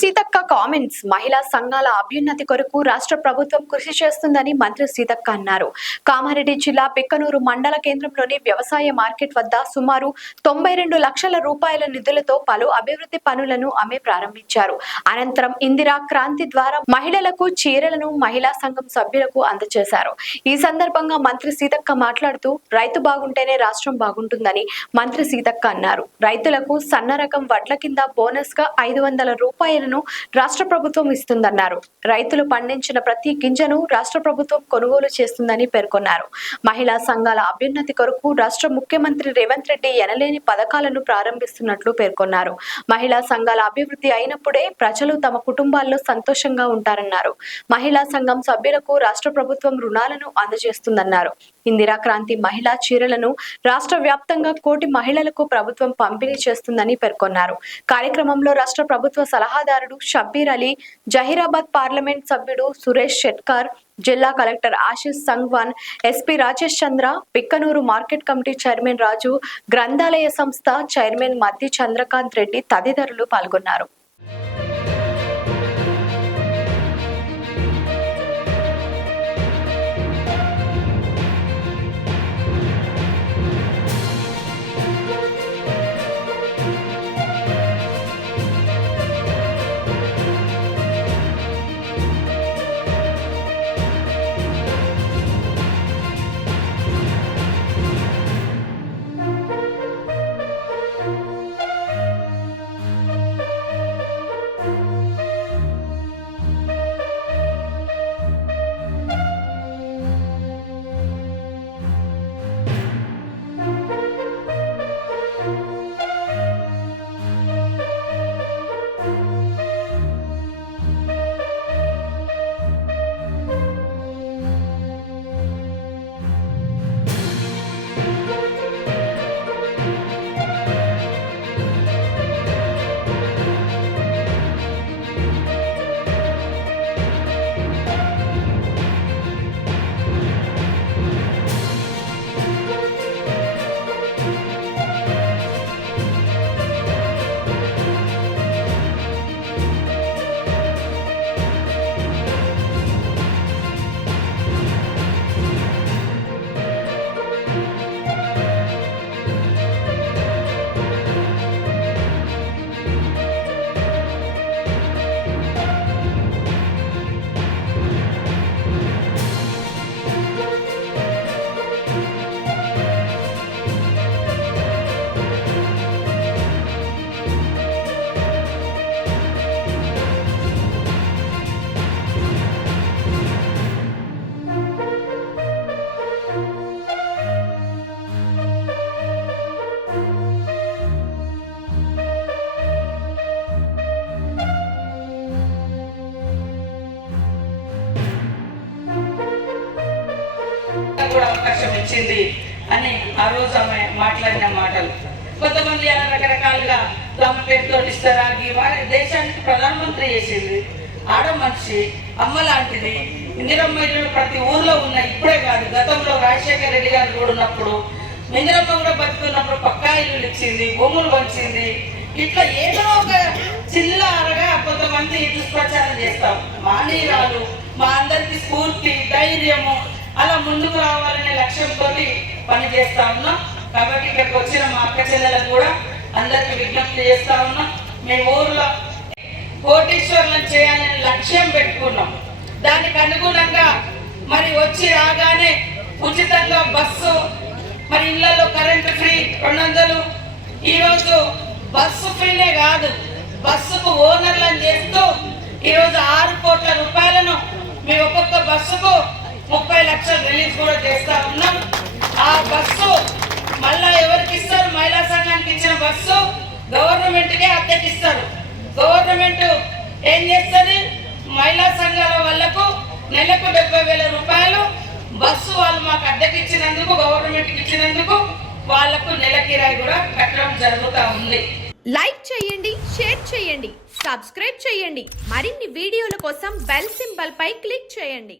Seethakka comments. మహిళా సంఘాల అభ్యున్నతి కొరకు రాష్ట్ర ప్రభుత్వం కృషి చేస్తుందని మంత్రి సీతక్క అన్నారు. కామారెడ్డి జిల్లా పిక్కనూరు మండల కేంద్రంలోని వ్యవసాయ మార్కెట్ వద్ద సుమారు 92 లక్షల రూపాయల నిధులతో పలు అభివృద్ధి పనులను ఆమె ప్రారంభించారు. అనంతరం ఇందిరా క్రాంతి ద్వారా మహిళలకు చీరలను మహిళా సంఘం సభ్యులకు అందజేశారు. ఈ సందర్భంగా మంత్రి సీతక్క మాట్లాడుతూ రైతు బాగుంటేనే రాష్ట్రం బాగుంటుందని మంత్రి సీతక్క అన్నారు. రైతులకు సన్న రకం వడ్ల కింద బోనస్ గా 500 రూపాయలను రాష్ట్ర ప్రభుత్వం ఇస్తుందన్నారు. రైతులు పండించిన ప్రతి గింజను రాష్ట్ర ప్రభుత్వం కొనుగోలు చేస్తుందని పేర్కొన్నారు. మహిళా సంఘాల అభ్యున్నతి కొరకు రాష్ట్ర ముఖ్యమంత్రి రేవంత్ రెడ్డి ఎనలేని పథకాలను ప్రారంభిస్తున్నట్లు పేర్కొన్నారు. మహిళా సంఘాల అభివృద్ధి అయినప్పుడే ప్రజలు తమ కుటుంబాల్లో సంతోషంగా ఉంటారన్నారు. మహిళా సంఘం సభ్యులకు రాష్ట్ర ప్రభుత్వం రుణాలను అందజేస్తుందన్నారు. ఇందిరా క్రాంతి మహిళా చీరలను రాష్ట్ర వ్యాప్తంగా 1 కోటి మహిళలకు ప్రభుత్వం పంపిణీ చేస్తుందని పేర్కొన్నారు. కార్యక్రమంలో రాష్ట్ర ప్రభుత్వ సలహాదారుడు షబ్బీర్ అలీ, జహీరాబాద్ పార్లమెంట్ సభ్యుడు సురేష్ షెట్కార్, జిల్లా కలెక్టర్ ఆశీష్ సంగ్వాన్, ఎస్పీ రాజేష్ చంద్ర, పిక్కనూరు మార్కెట్ కమిటీ చైర్మన్ రాజు, గ్రంథాలయ సంస్థ చైర్మన్ మద్ది చంద్రకాంత్ రెడ్డి తదితరులు పాల్గొన్నారు. కూడా అవకాశం ఇచ్చింది అని ఆ రోజు ఆమె మాట్లాడిన మాటలు. కొంతమంది అలా రకరకాలుగా తమ పేరుతో ఇస్తారా, దేశానికి ప్రధానమంత్రి చేసింది ఆడ మనిషి, అమ్మ లాంటిది. ఇందిరమ్మ ఇల్లు ప్రతి ఊర్లో ఉన్నాయి. ఇప్పుడే కాదు, గతంలో రాజశేఖర రెడ్డి గారు కూడా ఉన్నప్పుడు ఇందిరమ్మ కూడా బతుకున్నప్పుడు పక్కా ఇల్లు ఇచ్చింది, భూములు పంచింది. ఇట్లా ఏదో ఒక చిల్లరగా కొంతమంది దుష్ప్రచారం చేస్తాం. మానీయురాలు, మా అందరికి స్ఫూర్తి, ధైర్యము, అలా ముందుకు రావాలనే లక్ష్యంతో పని చేస్తా ఉన్నాం. కాబట్టి ఇక్కడికి వచ్చిన మా అక్క చెల్లెలకు కూడా అందరికి విజ్ఞప్తి చేస్తా ఉన్నాం. మేము ఊర్లో కోటీశ్వరులను చేయాలని లక్ష్యం పెట్టుకున్నాం. దానికి అనుగుణంగా మరి వచ్చి రాగానే ఉచితంగా బస్సు, మరి ఇళ్లలో కరెంటు ఫ్రీ 200. ఈరోజు బస్సు ఫ్రీనే కాదు, బస్సుకు ఓనర్లను చేస్తూ ఈరోజు 6 కోట్ల రూపాయలను మీ ఒక్కొక్క బస్సుకు 30 లక్షలు రిలీజ్ కూడా చేస్తా ఉన్నాం. ఆ బస్సు మళ్ళా ఎవరికి ఇస్తారు? మహిళా సంఘానికి ఇచ్చిన బస్సు గవర్నమెంట్కే అద్దెకిస్తారు. గవర్నమెంట్ ఏం చేస్తుంది? మహిళా సంఘాల వాళ్లకు నెలకు 70,000 రూపాయలు బస్సు వాళ్ళు మాకు అద్దెకిచ్చినందుకు, గవర్నమెంట్కి ఇచ్చినందుకు వాళ్లకు నెల కిరాయి కూడా కట్టడం జరుగుతూ ఉంది. లైక్ చేయండి, షేర్ చేయండి, సబ్స్క్రైబ్ చేయండి. మరిన్ని వీడియోల కోసం బెల్ సింబల్ పై క్లిక్ చేయండి.